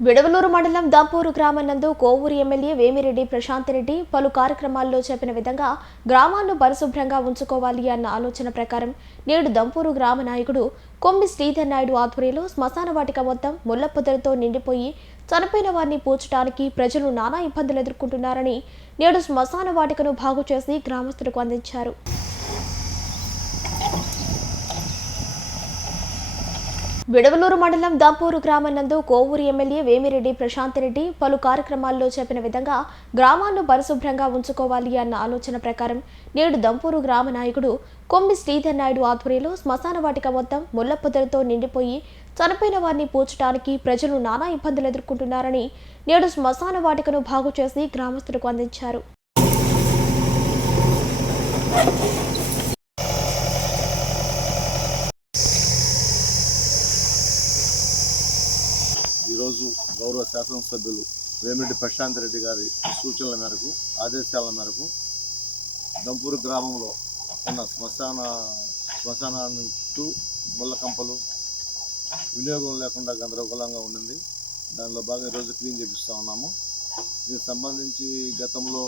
విడవలూరు మండలం దంపూరు గ్రామం నందు కోవూరు ఎమ్మెల్యే వేమిరెడ్డి ప్రశాంత్ రెడ్డి పలు కార్యక్రమాల్లో చెప్పిన విధంగా గ్రామాలను పరిశుభ్రంగా ఉంచుకోవాలి అన్న ఆలోచన ప్రకారం నేడు దంపూరు గ్రామ నాయకుడు కొమ్మి శ్రీధర్ నాయుడు ఆధ్వర్యంలో శ్మశాన వాటిక మొత్తం ముళ్ళ నిండిపోయి చనిపోయిన వారిని పూడ్చడానికి ప్రజలు నానా ఇబ్బందులు ఎదుర్కొంటున్నారని నేడు శ్మశాన వాటికను బాగు చేసి గ్రామస్తులకు అందించారు. విడవలూరు మండలం దంపూరు గ్రామం నందు కోవూరు ఎమ్మెల్యే వేమిరెడ్డి ప్రశాంత్ రెడ్డి పలు కార్యక్రమాల్లో చెప్పిన విధంగా గ్రామాలను పరిశుభ్రంగా ఉంచుకోవాలి అన్న ఆలోచన ప్రకారం నేడు దంపూరు గ్రామ నాయకుడు కొమ్మి శ్రీధర్ నాయుడు ఆధ్వర్యంలో శ్మశాన వాటిక మొత్తం ముళ్ళ నిండిపోయి చనిపోయిన వారిని పూడ్చడానికి ప్రజలు నానా ఇబ్బందులు ఎదుర్కొంటున్నారని నేడు శ్మశాన వాటికను బాగు చేసి గ్రామస్తులకు అందించారు. ఈరోజు గౌరవ శాసనసభ్యులు వేమిరెడ్డి ప్రశాంత్ రెడ్డి గారి సూచనల మేరకు ఆదేశాల మేరకు దంపూరు గ్రామంలో ఉన్న శ్మశాన శ్మశానాన్ని చుట్టూ ముళ్ళకంపలు వినియోగం లేకుండా గందరగోళంగా ఉండింది. దానిలో బాగా ఈరోజు క్లీన్ చేపిస్తూ ఉన్నాము. దీనికి సంబంధించి గతంలో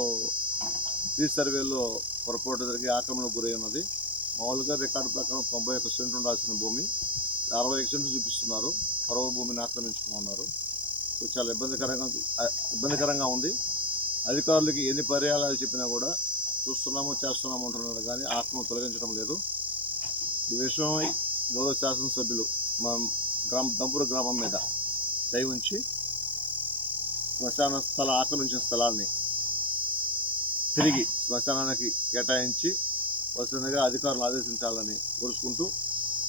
రీ సర్వేలో పొరపాటు జరిగి ఆక్రమణకు గురై ఉన్నది. మామూలుగా రికార్డు ప్రకారం తొంభై ఒక్క సెంట్ ఉండాల్సిన భూమి. అరవై ఒక చూపిస్తున్నారు. పొరవ భూమిని ఆక్రమించుకున్నారు సో చాలా ఇబ్బందికరంగా ఇబ్బందికరంగా ఉంది. అధికారులకి ఎన్ని పర్యాయాలు చెప్పినా కూడా చూస్తున్నాము చేస్తున్నాము అంటున్నారు కానీ ఆత్మ తొలగించడం లేదు. ఈ విషయమై గౌరవ శాసనసభ్యులు మా గ్రామ దంపుర గ్రామం మీద దయ ఉంచి శ్మశాన స్థలం ఆక్రమించిన స్థలాన్ని తిరిగి శ్మశానానికి కేటాయించి వసతిగా అధికారులు ఆదేశించాలని కోరుచుకుంటూ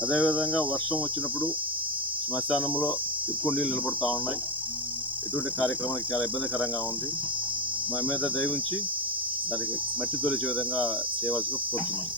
అదేవిధంగా వర్షం వచ్చినప్పుడు శ్మశానంలో ఎక్కువ నీళ్ళు నిలబడుతూ ఉన్నాయి. ఇటువంటి కార్యక్రమానికి చాలా ఇబ్బందికరంగా ఉంది. మా మీద దయ ఉంచి దానికి మట్టి తొలిచే విధంగా చేయవలసిగా కోరుతున్నాను